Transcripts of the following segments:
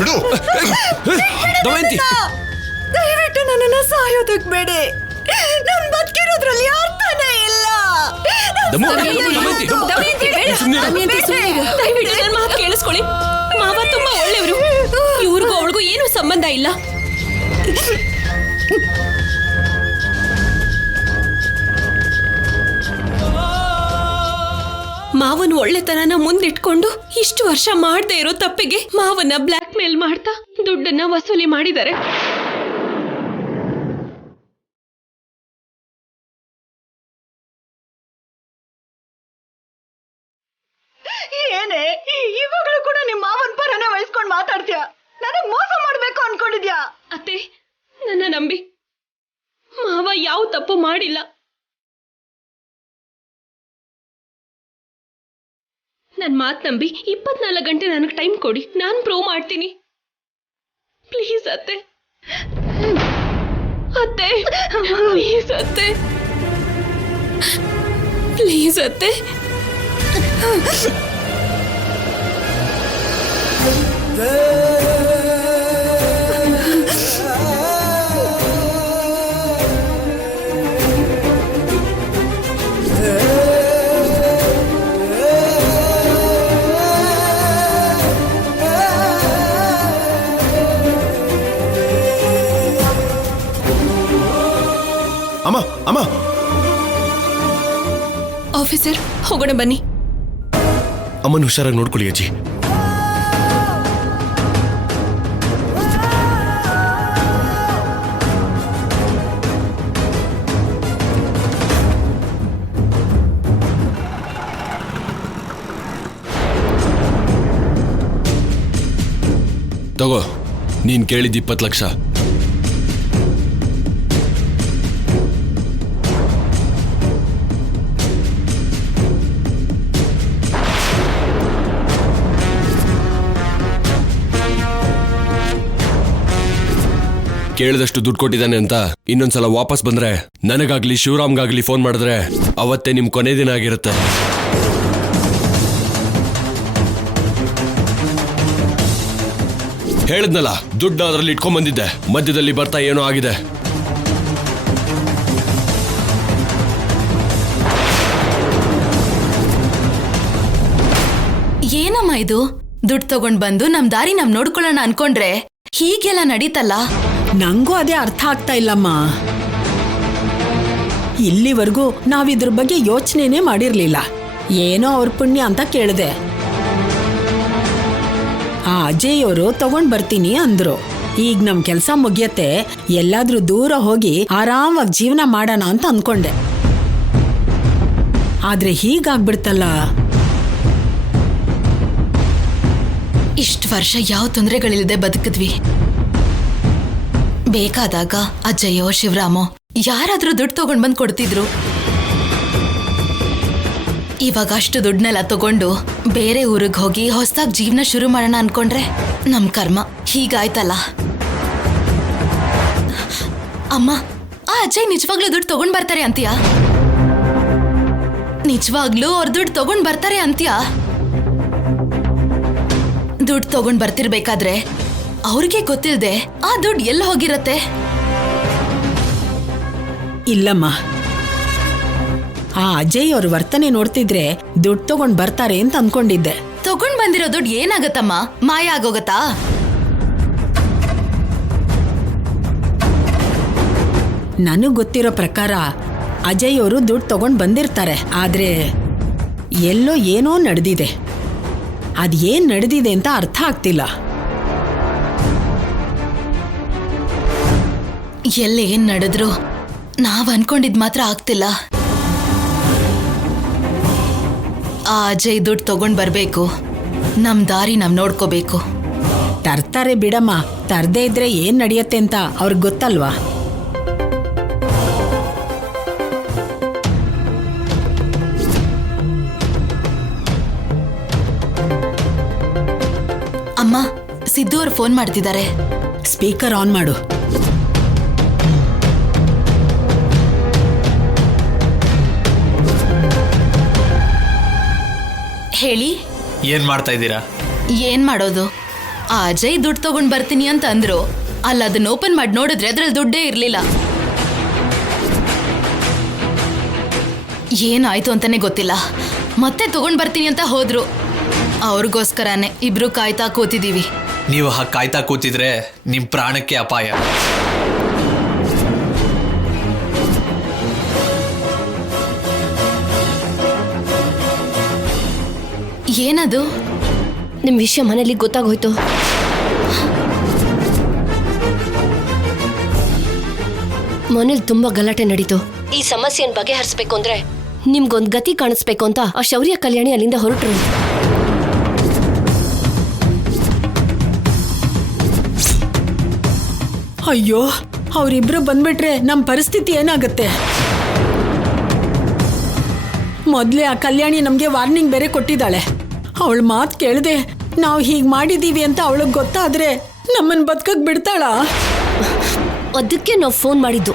ಬಿಡು. ದಮಯಂತಿ, ದಯವಿಟ್ಟು ನನ್ನನ್ನ ಸಾಯೋದಕ್ ಬೇಡಿ. ನನ್ ಬದುಕಿರೋದ್ರಲ್ಲಿ ಅರ್ಥನೇ ಇಲ್ಲ. ದಯವಿಟ್ಟು ನನ್ನ ಮಾತು ಕೇಳಿಸ್ಕೊಳ್ಳಿ. ಮಾವ ತುಂಬಾ ಒಳ್ಳೆಯವರು. ಇವ್ರಿಗೂ ಅವಳಿಗೂ ಏನೂ ಸಂಬಂಧ ಇಲ್ಲ. ಮಾವನ ಒಳ್ಳೆತನನ ಮುಂದಿಟ್ಕೊಂಡು ಇಷ್ಟು ವರ್ಷ ಮಾಡದೇ ಇರೋ ತಪ್ಪಿಗೆ ಮಾವನ ಬ್ಲಾಕ್ ಮೇಲ್ ಮಾಡ್ತಾ ದುಡ್ಡನ್ನ ವಸೂಲಿ ಮಾಡಿದ್ದಾರೆ. ಏನೇ ಇವಾಗಲೂ ಕೂಡ ನಿಮ್ಮ ಮಾವನ್ ಪರನೇ ವಹಿಸ್ಕೊಂಡು ಮಾತಾಡ್ತೀಯ? ನನಗ್ ಮೋಸ ಮಾಡ್ಬೇಕು ಅನ್ಕೊಂಡಿದ್ಯಾ? ಅತ್ತೆ, ನನ್ನ ನಂಬಿ. ಮಾವ ಯಾವ ತಪ್ಪು ಮಾಡಿಲ್ಲ. ನನ್ ಮಾತ್ ನಂಬಿ 24 ಗಂಟೆ ನನಗೆ ಟೈಮ್ ಕೊಡಿ. ನಾನು ಪ್ರೂವ್ ಮಾಡ್ತೀನಿ. ಪ್ಲೀಸ್ ಅತ್ತೆ, ಅತ್ತೆ, ಪ್ಲೀಸ್ ಅತ್ತೆ, ಪ್ಲೀಸ್ ಅತ್ತೆ. ಅಮ್ಮ ಅಮ್ಮ, ಆಫೀಸರ್, ಹೋಗೋಣ ಬನ್ನಿ. ಅಮ್ಮನ ಹುಷಾರಾಗಿ ನೋಡ್ಕೊಳ್ಳಿ ಅಜ್ಜಿ. ತಗೋ, ನೀನ್ ಕೇಳಿದ 20 ಲಕ್ಷ. ಕೇಳಿದಷ್ಟು ದುಡ್ಡು ಕೊಟ್ಟಿದ್ದಾನೆ ಅಂತ ಇನ್ನೊಂದ್ಸಲ ವಾಪಸ್ ಬಂದ್ರೆ, ನನಗಾಗ್ಲಿ ಶಿವರಾಮ್ಗಾಗ್ಲಿ ಫೋನ್ ಮಾಡಿದ್ರೆ ಅವತ್ತೇ ನಿಮ್ ಕೊನೆ ದಿನ ಆಗಿರುತ್ತೆ. ಹೇಳಿದ್ನಲ್ಲ, ದುಡ್ಡು ಅದರಲ್ಲಿ ಇಟ್ಕೊಂಡ್ ಬಂದಿದ್ದೆ. ಮಧ್ಯದಲ್ಲಿ ಬರ್ತಾ ಏನೋ ಆಗಿದೆ. ಏನಮ್ಮ ಇದು? ದುಡ್ಡು ತಗೊಂಡ್ ಬಂದು ನಮ್ ದಾರಿ ನಾವ್ ನೋಡ್ಕೊಳ್ಳೋಣ ಅನ್ಕೊಂಡ್ರೆ ಹೀಗೆಲ್ಲ ನಡೀತಲ್ಲ. ನಂಗೂ ಅದೇ ಅರ್ಥ ಆಗ್ತಾ ಇಲ್ಲಮ್ಮ. ಇಲ್ಲಿವರೆಗೂ ನಾವಿದ್ರ ಬಗ್ಗೆ ಯೋಚನೆನೇ ಮಾಡಿರ್ಲಿಲ್ಲ. ಏನೋ ಅವ್ರ ಪುಣ್ಯ ಅಂತ ಕೇಳಿದೆ. ಆ ಅಜಯ್ ಅವರು ತಗೊಂಡ್ ಬರ್ತೀನಿ ಅಂದ್ರು. ಈಗ ನಮ್ ಕೆಲ್ಸ ಮುಗಿಯತ್ತೆ, ಎಲ್ಲಾದ್ರೂ ದೂರ ಹೋಗಿ ಆರಾಮಾಗಿ ಜೀವನ ಮಾಡೋಣ ಅಂತ ಅನ್ಕೊಂಡೆ. ಆದ್ರೆ ಹೀಗಾಗ್ಬಿಡ್ತಲ್ಲ. ಇಷ್ಟು ವರ್ಷ ಯಾವ ತೊಂದರೆಗಳಿಲ್ಲದೆ ಬದುಕಿದ್ವಿ. ಬೇಕಾದಾಗ ಅಜಯೋ ಶಿವರಾಮೋ ಯಾರಾದ್ರೂ ದುಡ್ಡು ತಗೊಂಡ್ ಬಂದ್ ಕೊಡ್ತಿದ್ರು. ಇವಾಗ ಅಷ್ಟು ದುಡ್ಡನ್ನೆಲ್ಲ ತಗೊಂಡು ಬೇರೆ ಊರಿಗೆ ಹೋಗಿ ಹೊಸದಾಗಿ ಜೀವನ ಶುರು ಮಾಡೋಣ ಅನ್ಕೊಂಡ್ರೆ ನಮ್ ಕರ್ಮ ಹೀಗಾಯ್ತಲ್ಲ. ಅಮ್ಮ, ಆ ಅಜಯ್ ನಿಜವಾಗ್ಲೂ ದುಡ್ಡು ತಗೊಂಡ್ ಬರ್ತಾರೆ ಅಂತೀಯಾ? ನಿಜವಾಗ್ಲೂ ಅವ್ರ ದುಡ್ಡು ತಗೊಂಡ್ ಬರ್ತಾರೆ ಅಂತೀಯಾ? ದುಡ್ಡು ತಗೊಂಡ್ ಬರ್ತಿರ್ಬೇಕಾದ್ರೆ ಅವ್ರಿಗೆ ಗೊತ್ತಿಲ್ದೆ ಆ ದುಡ್ಡು ಎಲ್ಲ ಹೋಗಿರತ್ತೆ. ಇಲ್ಲಮ್ಮ, ಆ ಅಜಯ್ ಅವ್ರ ವರ್ತನೆ ನೋಡ್ತಿದ್ರೆ ದುಡ್ಡು ತಗೊಂಡ್ ಬರ್ತಾರೆ ಅಂತ ಅನ್ಕೊಂಡಿದ್ದೆ. ತಗೊಂಡ್ ಬಂದಿರೋ ದುಡ್ಡು ಏನಾಗತ್ತಮ್ಮ? ಮಾಯ ಆಗೋಗತ್ತಾ? ನನಗ್ ಗೊತ್ತಿರೋ ಪ್ರಕಾರ ಅಜಯ್ ಅವರು ದುಡ್ಡು ತಗೊಂಡ್ ಬಂದಿರ್ತಾರೆ. ಆದ್ರೆ ಎಲ್ಲೋ ಏನೋ ನಡೆದಿದೆ. ಅದೇನ್ ನಡೆದಿದೆ ಅಂತ ಅರ್ಥ ಆಗ್ತಿಲ್ಲ. ಎಲ್ಲ ಏನ್ ನಡೆದ್ರು ನಾವ್ ಅನ್ಕೊಂಡಿದ್ ಮಾತ್ರ ಆಗ್ತಿಲ್ಲ. ಆ ಅಜಯ್ ದುಡ್ಡು ತಗೊಂಡ್ ಬರ್ಬೇಕು, ನಮ್ ದಾರಿ ನಾವ್ ನೋಡ್ಕೋಬೇಕು. ತರ್ತಾರೆ ಬಿಡಮ್ಮ, ತರ್ದೇ ಇದ್ರೆ ಏನ್ ನಡೆಯತ್ತೆ ಅಂತ ಅವ್ರಿಗೆ ಗೊತ್ತಲ್ವಾ? ಅಮ್ಮ, ಸಿದ್ದು ಅವ್ರು ಫೋನ್ ಮಾಡ್ತಿದ್ದಾರೆ. ಸ್ಪೀಕರ್ ಆನ್ ಮಾಡು. ಹೇಳಿ. ಏನ್ ಮಾಡ್ತಾ ಇದ್ದೀರಾ? ಏನ್ ಮಾಡೋದು, ಆ ಅಜಯ್ ದುಡ್ಡು ತಗೊಂಡ್ ಬರ್ತೀನಿ ಅಂತ ಅಂದ್ರು. ಅಲ್ಲ, ಅದನ್ನ ಓಪನ್ ಮಾಡಿ ನೋಡಿದ್ರೆ ಅದ್ರಲ್ಲಿ ದುಡ್ಡೇ ಇರ್ಲಿಲ್ಲ. ಏನಾಯ್ತು ಅಂತಾನೆ ಗೊತ್ತಿಲ್ಲ. ಮತ್ತೆ ತಗೊಂಡ್ ಬರ್ತೀನಿ ಅಂತ ಹೋದ್ರು. ಅವ್ರಿಗೋಸ್ಕರನೇ ಇಬ್ರು ಕಾಯ್ತಾ ಕೂತಿದೀವಿ. ನೀವು ಹಾಗೆ ಕಾಯ್ತಾ ಕೂತಿದ್ರೆ ನಿಮ್ ಪ್ರಾಣಕ್ಕೆ ಅಪಾಯ. ಏನದು? ನಿಮ್ ವಿಷಯ ಮನೇಲಿ ಗೊತ್ತಾಗೋಯ್ತು. ಮನೇಲಿ ತುಂಬಾ ಗಲಾಟೆ ನಡೀತು. ಈ ಸಮಸ್ಯೆನ ಬಗೆಹರಿಸ್ಬೇಕು ಅಂದ್ರೆ ನಿಮ್ಗೊಂದ್ ಗತಿ ಕಾಣಿಸ್ಬೇಕು ಅಂತ ಆ ಶೌರ್ಯ ಕಲ್ಯಾಣಿ ಅಲ್ಲಿಂದ ಹೊರಟ್ರು. ಅಯ್ಯೋ, ಅವರಿಬ್ರು ಬಂದ್ಬಿಟ್ರೆ ನಮ್ಮ ಪರಿಸ್ಥಿತಿ ಏನಾಗುತ್ತೆ? ಮೊದಲೇ ಆ ಕಲ್ಯಾಣಿ ನಮಗೆ ವಾರ್ನಿಂಗ್ ಬೇರೆ ಕೊಟ್ಟಿದ್ದಾಳೆ. ಅವಳ ಮಾತು ಕೇಳದೆ ನಾವು ಹೀಗೆ ಮಾಡಿದೀವಿ ಅಂತ ಅವಳಿಗೆ ಗೊತ್ತಾದ್ರೆ ನಮ್ಮನ್ನು ಬದುಕಕ್ಕೆ ಬಿಡ್ತಾಳ? ಅದಕ್ಕೆ ನಾವು ಫೋನ್ ಮಾಡಿದ್ದು.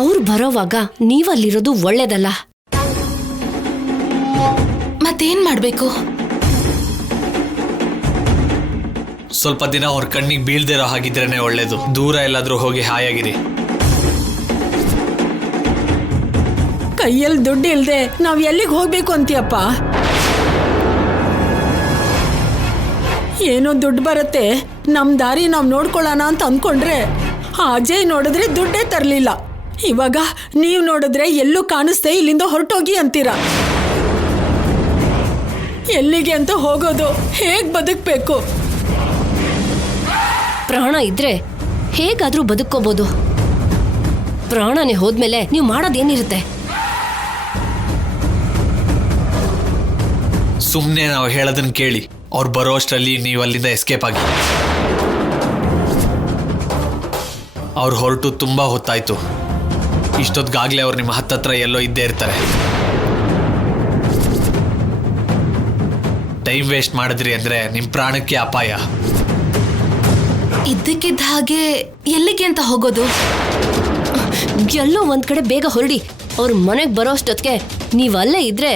ಅವ್ರು ಬರೋವಾಗ ನೀವಲ್ಲಿರೋದು ಒಳ್ಳೇದಲ್ಲ. ಮತ್ತೇನ್ ಮಾಡ್ಬೇಕು? ಸ್ವಲ್ಪ ದಿನ ಅವ್ರ ಕಣ್ಣಿಗೆ ಬೀಳ್ದಿರೋ ಹಾಗಿದ್ರೇನೆ ಒಳ್ಳೇದು. ದೂರ ಎಲ್ಲಾದ್ರೂ ಹೋಗಿ ಹಾಯಾಗಿರಿ. ಕೈಯಲ್ಲಿ ದುಡ್ಡು ಇಲ್ದೆ ನಾವ್ ಎಲ್ಲಿಗೆ ಹೋಗ್ಬೇಕು ಅಂತೀಯಪ್ಪ? ಏನೋ ದುಡ್ಡು ಬರುತ್ತೆ, ನಮ್ ದಾರಿ ನಾವ್ ನೋಡ್ಕೊಳ್ಳೋಣ ಅಂತ ಅಂದ್ಕೊಂಡ್ರೆ ಆ ಅಜಯ್ ನೋಡಿದ್ರೆ ದುಡ್ಡೇ ತರ್ಲಿಲ್ಲ. ಇವಾಗ ನೀವ್ ನೋಡಿದ್ರೆ ಎಲ್ಲೂ ಕಾಣಿಸ್ದೆ ಇಲ್ಲಿಂದ ಹೊರಟೋಗಿ ಅಂತೀರ. ಎಲ್ಲಿಗೆ ಅಂತ ಹೋಗೋದು? ಹೇಗ್ ಬದುಕ್ಬೇಕು? ಪ್ರಾಣ ಇದ್ರೆ ಹೇಗಾದ್ರೂ ಬದುಕೋಬಹುದು. ಪ್ರಾಣನೇ ಹೋದ್ಮೇಲೆ ನೀವು ಮಾಡೋದೇನಿರುತ್ತೆ? ಸುಮ್ಮನೆ ನಾವು ಹೇಳೋದನ್ನ ಕೇಳಿ. ಅವ್ರು ಬರೋ ಅಷ್ಟರಲ್ಲಿ ನೀವು ಅಲ್ಲಿಂದ ಎಸ್ಕೇಪ್ ಆಗಿ. ಅವ್ರು ಹೊರಟು ತುಂಬಾ ಹೊತ್ತಾಯ್ತು. ಇಷ್ಟೊತ್ತಿಗಾಗ್ಲೇ ಅವ್ರು ನಿಮ್ಮ ಹತ್ತತ್ರ ಎಲ್ಲೋ ಇದ್ದೇ ಇರ್ತಾರೆ. ಟೈಮ್ ವೇಸ್ಟ್ ಮಾಡಿದ್ರಿ ಅಂದ್ರೆ ನಿಮ್ಮ ಪ್ರಾಣಕ್ಕೆ ಅಪಾಯ. ಇದ್ದಕ್ಕಿದ್ದ ಹಾಗೆ ಎಲ್ಲಿಗೆ ಅಂತ ಹೋಗೋದು? ಎಲ್ಲೋ ಒಂದ್ ಕಡೆ ಬೇಗ ಹೊರಡಿ. ಅವ್ರ ಮನೆಗೆ ಬರೋ ಅಷ್ಟೊತ್ತಿಗೆ ನೀವ್ ಅಲ್ಲೇ ಇದ್ರೆ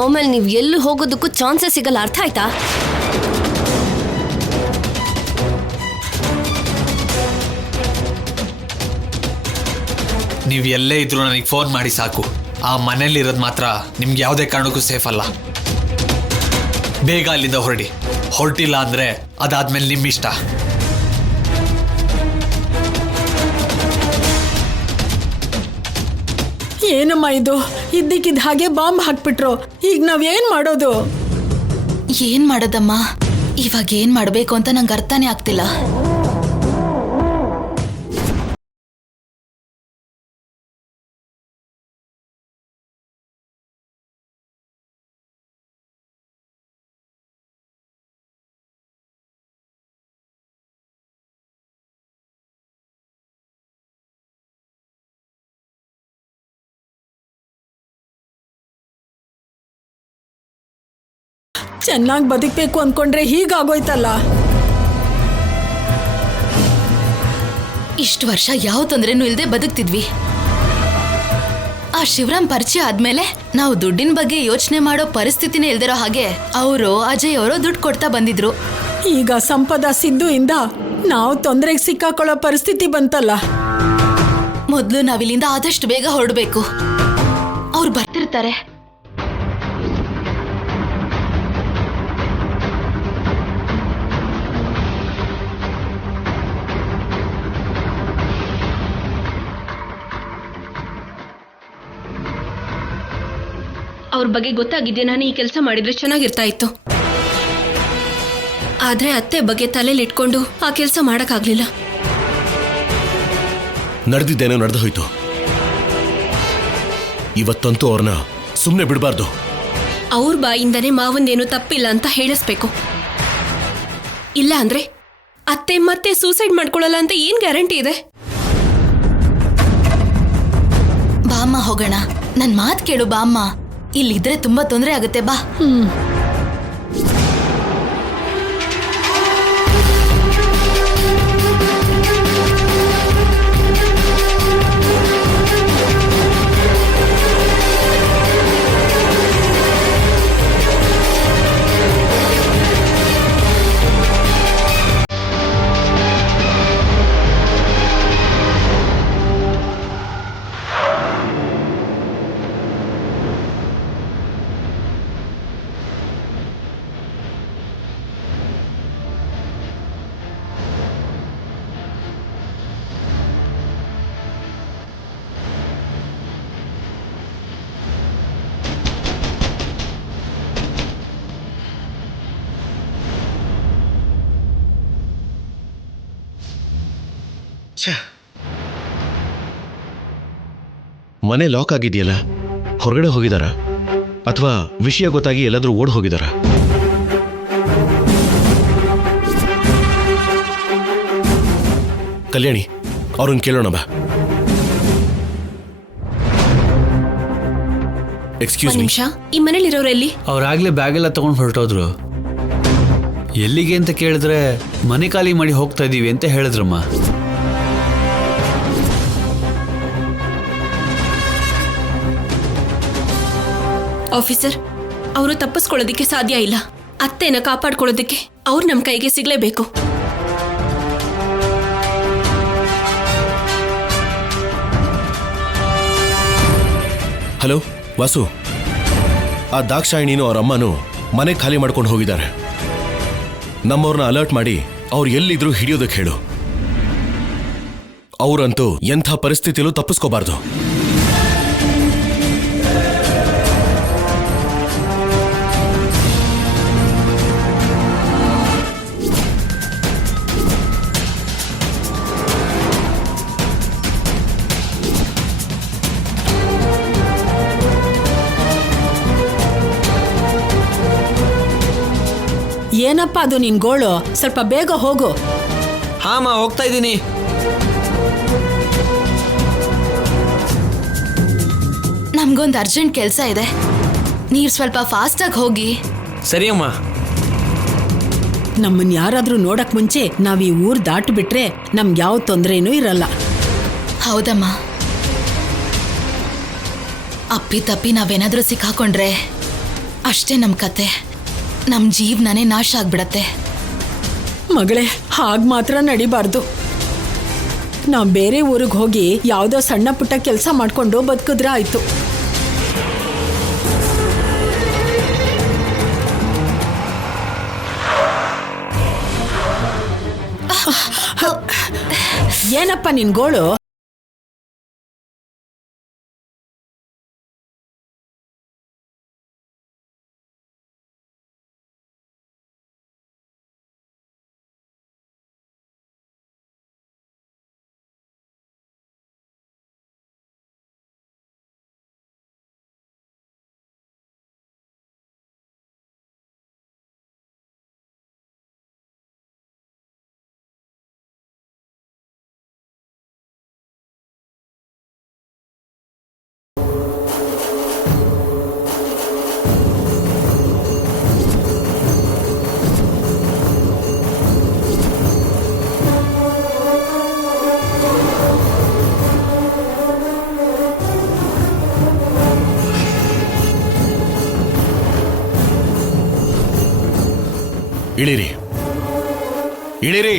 ಆಮೇಲೆ ನೀವ್ ಎಲ್ಲಿ ಹೋಗೋದಕ್ಕೂ ಚಾನ್ಸಸ್ ಸಿಗಲ್ಲ. ಅರ್ಥ ಆಯ್ತಾ? ನೀವು ಎಲ್ಲೇ ಇದ್ರು ನನಗೆ ಫೋನ್ ಮಾಡಿ ಸಾಕು. ಆ ಮನೇಲಿ ಇರೋದು ಮಾತ್ರ ನಿಮ್ಗೆ ಯಾವುದೇ ಕಾರಣಕ್ಕೂ ಸೇಫ್ ಅಲ್ಲ. ಬೇಗ ಅಲ್ಲಿಂದ ಹೊರಡಿ. ಹೊರಟಿಲ್ಲ ಅಂದ್ರೆ ಅದಾದ್ಮೇಲೆ ನಿಮ್ಮಿಷ್ಟ. ಏನಮ್ಮ ಇದು? ಇದ್ದಕ್ಕಿದ್ದ ಹಾಗೆ ಬಾಂಬ್ ಹಾಕ್ಬಿಟ್ರು. ಈಗ ನಾವೇನ್ ಮಾಡೋದು? ಏನ್ ಮಾಡೋದಮ್ಮ? ಇವಾಗ ಏನ್ ಮಾಡ್ಬೇಕು ಅಂತ ನಂಗೆ ಅರ್ಥನೇ ಆಗ್ತಿಲ್ಲ. ಚೆನ್ನಾಗಿ ಬದುಕಬೇಕು ಅನ್ಕೊಂಡ್ರೆ ಹೀಗಾಗೋಯ್ತಲ್ಲ. ಇಷ್ಟು ವರ್ಷ ಯಾವ ತೊಂದರೆನೂ ಇಲ್ಲದೆ ಬದುಕ್ತಿದ್ವಿ. ಆ ಶಿವರಾಮ್ ಪರಿಚಯ ಆದ್ಮೇಲೆ ನಾವು ದುಡ್ಡಿನ ಬಗ್ಗೆ ಯೋಚನೆ ಮಾಡೋ ಪರಿಸ್ಥಿತಿನೇ ಇಲ್ದಿರೋ ಹಾಗೆ ಅವರು ಅಜಯ್ ಅವರು ದುಡ್ಡು ಕೊಡ್ತಾ ಬಂದಿದ್ರು. ಈಗ ಸಂಪದ ಸಿದ್ದು ಇಂದ ನಾವು ತೊಂದರೆಗೆ ಸಿಕ್ಕಾಕೊಳ್ಳೋ ಪರಿಸ್ಥಿತಿ ಬಂತಲ್ಲ. ಮೊದಲು ನಾವಿಲ್ಲಿಂದ ಆದಷ್ಟು ಬೇಗ ಹೊರಡಬೇಕು. ಅವ್ರು ಬರ್ತಿರ್ತಾರೆ. ಅವ್ರ ಬಗ್ಗೆ ಗೊತ್ತಾಗಿದ್ದೆ ನಾನು ಈ ಕೆಲಸ ಮಾಡಿದ್ರೆ ಚೆನ್ನಾಗಿರ್ತಾ ಇತ್ತು. ಆದ್ರೆ ಅತ್ತೆ ಬಗ್ಗೆ ತಲೆಯಲ್ಲಿ ಇಟ್ಕೊಂಡು ಆ ಕೆಲಸ ಮಾಡಕ್ಕಾಗ್ಲಿಲ್ಲ. ನಡೆದಿದ್ದೇನೋ ನಡೆದು ಹೋಯ್ತು. ಇವತ್ತಂತೂ ಅವ್ರನ್ನ ಸುಮ್ಮನೆ ಬಿಡಬಾರ್ದು. ಅವ್ರ ಬಾಯಿಂದನೇ ಮಾವಂದೇನು ತಪ್ಪಿಲ್ಲ ಅಂತ ಹೇಳಿಸ್ಬೇಕು. ಇಲ್ಲ ಅಂದ್ರೆ ಅತ್ತೆ ಮತ್ತೆ ಸೂಸೈಡ್ ಮಾಡ್ಕೊಳ್ಳಲ್ಲ ಅಂತ ಏನ್ ಗ್ಯಾರಂಟಿ ಇದೆ? ಬಾಮ್ಮ ಹೋಗೋಣ. ನನ್ ಮಾತ್ ಕೇಳು ಬಾಮ್ಮ. ಇಲ್ಲಿದ್ರೆ ತುಂಬಾ ತೊಂದರೆ ಆಗುತ್ತೆ. ಬಾ. ಮನೆ ಲಾಕ್ ಆಗಿದೆಯಲ್ಲ, ಹೊರಗಡೆ ಹೋಗಿದಾರ ಅಥವಾ ವಿಷಯ ಗೊತ್ತಾಗಿ ಎಲ್ಲಾದ್ರೂ ಓಡ್ ಹೋಗಿದಾರ? ಕಲ್ಯಾಣಿ, ಅವ್ರನ್ನ ಕೇಳೋಣ ಬಾ. Excuse me. ನಿಮಿಷ, ಈ ಮನೇಲಿರೋರೆಲ್ಲಿ? ಅವ್ರಾಗ್ಲೇ ಬ್ಯಾಗ್ ಎಲ್ಲ ತಗೊಂಡು ಹೊರಟೋದ್ರು. ಎಲ್ಲಿಗೆ ಅಂತ ಕೇಳಿದ್ರೆ ಮನೆ ಖಾಲಿ ಮಾಡಿ ಹೋಗ್ತಾ ಇದೀವಿ ಅಂತ ಹೇಳಿದ್ರಮ್ಮ. ಆಫೀಸರ್, ಅವರು ತಪ್ಪಿಸ್ಕೊಳ್ಳೋದಿಕ್ಕೆ ಸಾಧ್ಯ ಇಲ್ಲ. ಅತ್ತೆನ ಕಾಪಾಡ್ಕೊಳ್ಳೋದಿಕ್ಕೆ ಅವ್ರು ನಮ್ಮ ಕೈಗೆ ಸಿಗ್ಲೇಬೇಕು. ಹಲೋ ವಾಸು, ಆ ದಾಕ್ಷಾಯಿಣಿನೂ ಅವ್ರ ಅಮ್ಮನೂ ಮನೆ ಖಾಲಿ ಮಾಡ್ಕೊಂಡು ಹೋಗಿದ್ದಾರೆ. ನಮ್ಮವ್ರನ್ನ ಅಲರ್ಟ್ ಮಾಡಿ ಅವ್ರು ಎಲ್ಲಿದ್ರು ಹಿಡಿಯೋದಕ್ಕೆ ಹೇಳು. ಅವರಂತೂ ಎಂಥ ಪರಿಸ್ಥಿತಿಯಲ್ಲೂ ತಪ್ಪಿಸ್ಕೋಬಾರ್ದು. ಏನಪ್ಪ ಅದು ನಿನ್ ಗೋಳು? ಸ್ವಲ್ಪ ಬೇಗ ಹೋಗು. ಹಾಮ, ಹೋಗ್ತಾ ಇದ್ದೀನಿ. ನಮ್ಗೊಂದು ಅರ್ಜೆಂಟ್ ಕೆಲಸ ಇದೆ, ನೀವು ಸ್ವಲ್ಪ ಫಾಸ್ಟಾಗಿ ಹೋಗಿ. ಸರಿ ಅಮ್ಮ. ನಮ್ಮನ್ ಯಾರಾದ್ರೂ ನೋಡಕ್ ಮುಂಚೆ ನಾವ್ ಈ ಊರ್ ದಾಟು ಬಿಟ್ರೆ ನಮ್ಗೆ ಯಾವ ತೊಂದ್ರೆನೂ ಇರಲ್ಲ. ಹೌದಮ್ಮ. ಅಪ್ಪಿ ತಪ್ಪಿ ನಾವೇನಾದ್ರೂ ಸಿಕ್ಕಾಕೊಂಡ್ರೆ ಅಷ್ಟೇ ನಮ್ ಕತೆ. ನಮ್ ಜೀವನನೇ ನಾಶ ಆಗ್ಬಿಡತ್ತೆ. ಮಗಳೇ, ಹಾಗ್ ಮಾತ್ರ ನಡಿಬಾರ್ದು. ನಾವ್ ಬೇರೆ ಊರಿಗೆ ಹೋಗಿ ಯಾವ್ದೋ ಸಣ್ಣ ಪುಟ್ಟ ಕೆಲಸ ಮಾಡ್ಕೊಂಡು ಬದುಕಿದ್ರೆ ಆಯ್ತು. ಏನಪ್ಪ ನಿನ್ ಗೋಳು? ಇಳಿರಿ, ಇಳಿರಿ.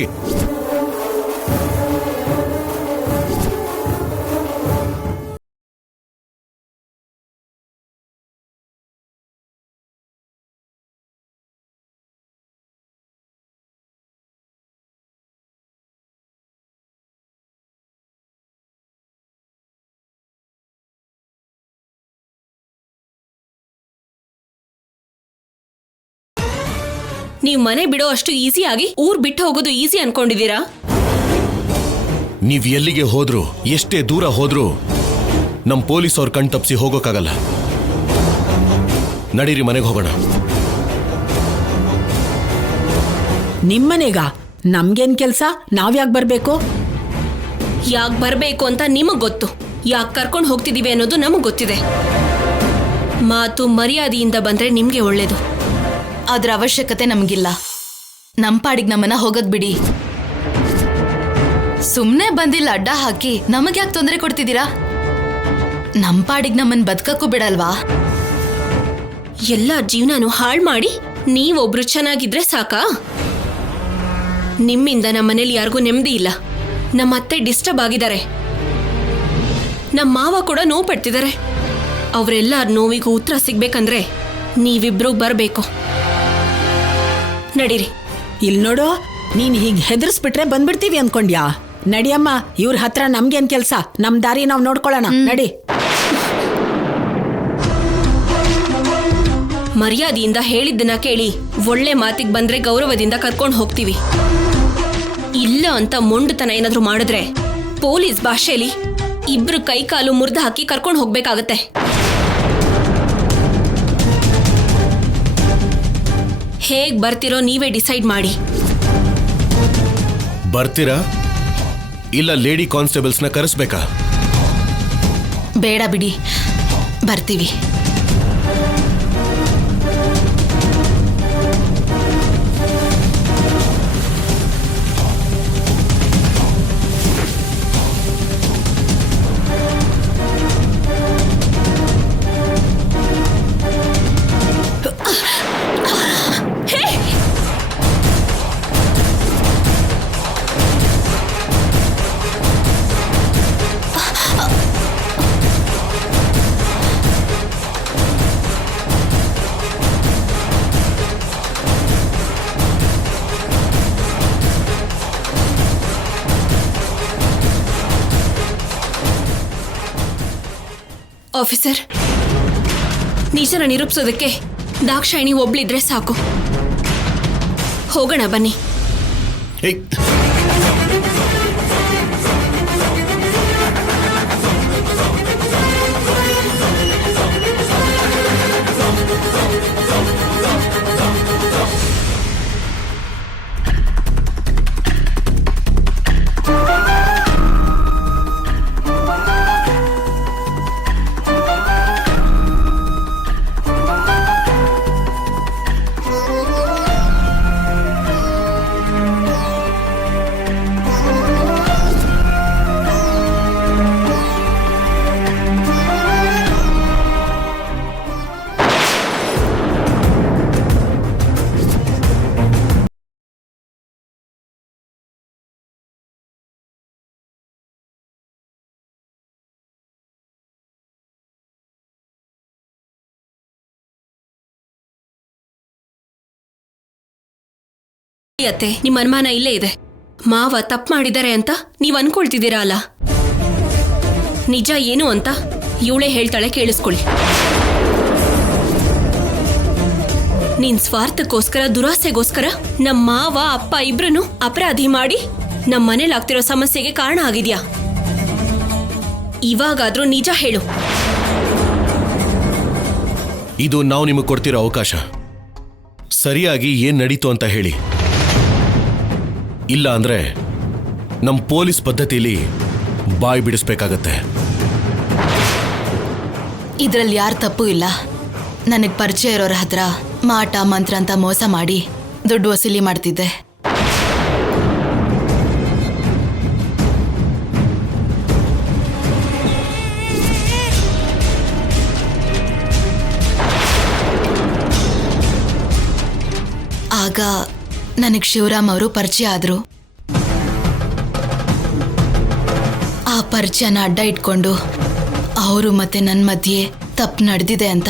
ನೀವು ಮನೆ ಬಿಡೋ ಅಷ್ಟು ಈಸಿಯಾಗಿ ಊರ್ ಬಿಟ್ಟು ಹೋಗೋದು ಈಸಿ ಅನ್ಕೊಂಡಿದ್ದೀರಾ? ನೀವ್ ಎಲ್ಲಿಗೆ ಹೋದ್ರು, ಎಷ್ಟೇ ದೂರ ಹೋದ್ರು ನಮ್ ಪೊಲೀಸ್ ಅವ್ರ ಕಣ್ ತಪ್ಪಿಸಿ ಹೋಗೋಕ್ಕಾಗಲ್ಲ. ನಡೀರಿ, ಮನೆಗೆ ಹೋಗೋಣ. ನಿಮ್ಮನೆಗ ನಮ್ಗೇನ್ ಕೆಲ್ಸ? ನಾವ್ಯಾಕ್ ಬರ್ಬೇಕು? ಯಾಕೆ ಬರ್ಬೇಕು ಅಂತ ನಿಮಗ್ ಗೊತ್ತು, ಯಾಕೆ ಕರ್ಕೊಂಡು ಹೋಗ್ತಿದೀವಿ ಅನ್ನೋದು ನಮಗ್ ಗೊತ್ತಿದೆ. ಮಾತು ಮರ್ಯಾದೆಯಿಂದ ಬಂದ್ರೆ ನಿಮ್ಗೆ ಒಳ್ಳೇದು. ಅದ್ರ ಅವಶ್ಯಕತೆ ನಮ್ಗಿಲ್ಲ. ನಮ್ ಪಾಡಿಗೆ ನಮ್ಮನ್ನ ಹೋಗದ್ ಬಿಡಿ. ಸುಮ್ನೆ ಬಂದಿಲ್ಲ ಅಡ್ಡ ಹಾಕಿ ನಮಗ್ಯಾಕೆ ತೊಂದರೆ ಕೊಡ್ತಿದ್ದೀರಾ? ನಮ್ ಪಾಡಿಗೆ ನಮ್ಮನ್ ಬದುಕಕ್ಕೂ ಬಿಡಲ್ವಾ? ಎಲ್ಲ ಜೀವನನು ಹಾಳು ಮಾಡಿ ನೀವೊಬ್ರು ಚೆನ್ನಾಗಿದ್ರೆ ಸಾಕಾ? ನಿಮ್ಮಿಂದ ನಮ್ಮ ಮನೇಲಿ ಯಾರಿಗೂ ನೆಮ್ಮದಿ ಇಲ್ಲ. ನಮ್ಮ ಅತ್ತೆ ಡಿಸ್ಟರ್ಬ್ ಆಗಿದ್ದಾರೆ, ನಮ್ಮ ಮಾವ ಕೂಡ ನೋವು ಪಡ್ತಿದ್ದಾರೆ. ಅವರೆಲ್ಲರ ನೋವಿಗೂ ಉತ್ತರ ಸಿಗ್ಬೇಕಂದ್ರೆ ನೀವಿಬ್ರು ಬರ್ಬೇಕು. ನಡೀರಿ. ಇಲ್ ನೋಡು, ನೀನ್ ಹೀಗ್ ಹೆದರ್ಸ್ಬಿಟ್ರೆ ಬಂದ್ಬಿಡ್ತೀವಿ ಅನ್ಕೊಂಡ್ಯಾ? ನಡಿಯಮ್ಮ, ಇವ್ರ ಹತ್ರ ನಮ್ಗೇನ್ ಕೆಲ್ಸ? ನಮ್ ದಾರಿ ನಾವ್ ನೋಡ್ಕೊಳ್ಳೋಣ. ನಡಿ. ಮರ್ಯಾದೆಯಿಂದ ಹೇಳಿದ್ದನ್ನ ಕೇಳಿ ಒಳ್ಳೆ ಮಾತಿಗೆ ಬಂದ್ರೆ ಗೌರವದಿಂದ ಕರ್ಕೊಂಡು ಹೋಗ್ತೀವಿ. ಇಲ್ಲ ಅಂತ ಮೊಂಡುತನ ಏನಾದ್ರೂ ಮಾಡಿದ್ರೆ ಪೊಲೀಸ್ ಭಾಷೆಯಲ್ಲಿ ಇಬ್ರು ಕೈ ಕಾಲು ಮುರಿದು ಹಾಕಿ ಕರ್ಕೊಂಡು ಹೋಗ್ಬೇಕಾಗತ್ತೆ. ಹೇಗ್ ಬರ್ತಿರೋ ನೀವೇ ಡಿಸೈಡ್ ಮಾಡಿ. ಬರ್ತೀರಾ ಇಲ್ಲ ಲೇಡಿ ಕಾನ್ಸ್ಟೇಬಲ್ಸ್ನ ಕರೆಸ್ಬೇಕಾ? ಬೇಡ ಬಿಡಿ, ಬರ್ತೀವಿ. ಆಫೀಸರ್, ನಿಜನ ನಿರೂಪಿಸೋದಕ್ಕೆ ದಾಕ್ಷಾಯಿಣಿ ಒಬ್ಳಿದ್ರೆ ಸಾಕು. ಹೋಗೋಣ ಬನ್ನಿ. ಹೇಯ್, ಅತ್ತೆ, ನಿಮ್ಮ ಅನುಮಾನ ಇಲ್ಲೇ ಇದೆ. ಮಾವ ತಪ್ಪು ಮಾಡಿದ್ದಾರೆ ಅಂತ ನೀವ್ ಅನ್ಕೊಳ್ತಿದ್ದೀರಾ ಅಲ್ಲ? ನಿಜ ಏನು ಅಂತ ಇವಳೇ ಹೇಳ್ತಾಳೆ, ಕೇಳಿಸ್ಕೊಳ್ಳಿ. ನಿನ್ ಸ್ವಾರ್ಥಕ್ಕೋಸ್ಕರ, ದುರಾಸೆಗೋಸ್ಕರ ನಮ್ಮ ಮಾವ ಅಪ್ಪ ಇಬ್ರನ್ನು ಅಪರಾಧಿ ಮಾಡಿ ನಮ್ಮ ಮನೇಲಿ ಆಗ್ತಿರೋ ಸಮಸ್ಯೆಗೆ ಕಾರಣ ಆಗಿದ್ಯಾ? ಇವಾಗಾದ್ರೂ ನಿಜ ಹೇಳು. ಇದು ನಾವು ನಿಮಗೆ ಕೊಡ್ತಿರೋ ಅವಕಾಶ. ಸರಿಯಾಗಿ ಏನ್ ನಡೀತು ಅಂತ ಹೇಳಿ. ಇಲ್ಲ ಅಂದ್ರೆ ನಮ್ಮ ಪೊಲೀಸ್ ಪದ್ಧತಿಲಿ ಬಾಯಿ ಬಿಡಿಸ್ಬೇಕಾಗತ್ತೆ. ಇದ್ರಲ್ಲಿ ಯಾರ ತಪ್ಪು ಇಲ್ಲ. ನನಗೆ ಪರಿಚಯ ಇರೋರ ಹತ್ರ ಮಾಟ ಮಂತ್ರ ಅಂತ ಮೋಸ ಮಾಡಿ ದುಡ್ಡು ವಸೂಲಿ ಮಾಡ್ತಿದ್ದೆ. ಆಗ ನನಗೆ ಶಿವರಾಮ್ ಅವರು ಪರಿಚಯ ಆದ್ರು. ಆ ಪರಿಚಯನ ಅಡ್ಡ ಇಟ್ಕೊಂಡು ಅವರು ಮತ್ತೆ ನನ್ನ ಮಧ್ಯೆ ತಪ್ಪು ನಡೆದಿದೆ ಅಂತ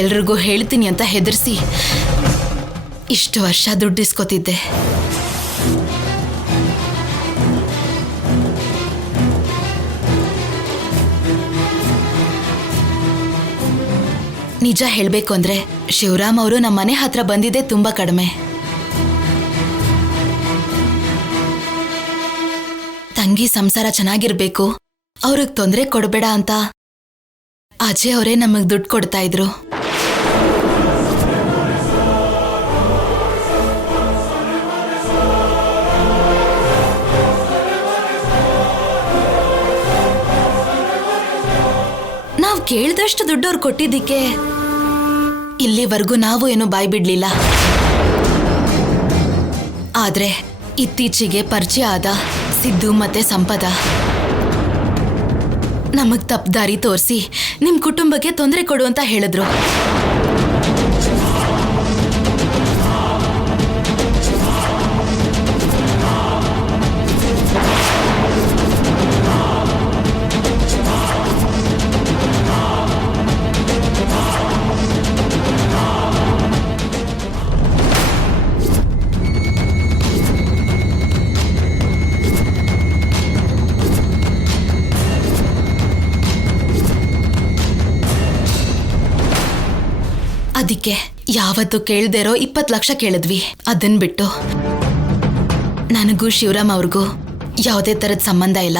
ಎಲ್ರಿಗೂ ಹೇಳ್ತೀನಿ ಅಂತ ಹೆದರ್ಸಿ ಇಷ್ಟು ವರ್ಷ ದುಡ್ಡು ಇಸ್ಕೊತಿದ್ದೆ. ನಿಜ ಹೇಳ್ಬೇಕು ಅಂದ್ರೆ ಶಿವರಾಮ್ ಅವರು ನಮ್ಮ ಮನೆ ಹತ್ರ ಬಂದಿದ್ದೆ ತುಂಬಾ ಕಡಿಮೆ. ತಂಗಿ ಸಂಸಾರ ಚೆನ್ನಾಗಿರ್ಬೇಕು, ಅವ್ರಿಗೆ ತೊಂದರೆ ಕೊಡಬೇಡ ಅಂತ ಅಜಯ್ ಅವರೇ ನಮಗ್ ದುಡ್ಡು ಕೊಡ್ತಾ ಇದ್ರು. ನಾವ್ ಕೇಳಿದಷ್ಟು ದುಡ್ಡು ಅವ್ರು ಕೊಟ್ಟಿದ್ದಕ್ಕೆ ಇಲ್ಲಿವರೆಗೂ ನಾವು ಏನೂ ಬಾಯ್ ಬಿಡ್ಲಿಲ್ಲ. ಆದ್ರೆ ಇತ್ತೀಚೆಗೆ ಪರಿಚಯ ಆದ ಸಿದ್ದು ಮತ್ತೆ ಸಂಪದ ನಮಗ್ ತಪ್ಪದಾರಿ ತೋರಿಸಿ ನಿಮ್ ಕುಟುಂಬಕ್ಕೆ ತೊಂದರೆ ಕೊಡು ಅಂತ ಹೇಳಿದ್ರು. ಅದಕ್ಕೆ ಯಾವತ್ತು ಕೇಳ್ದೇರೋ 20 ಲಕ್ಷ ಕೇಳಿದ್ವಿ. ಅದನ್ ಬಿಟ್ಟು ನನಗೂ ಶಿವರಾಮ್ ಅವ್ರಿಗೂ ಯಾವುದೇ ತರದ ಸಂಬಂಧ ಇಲ್ಲ.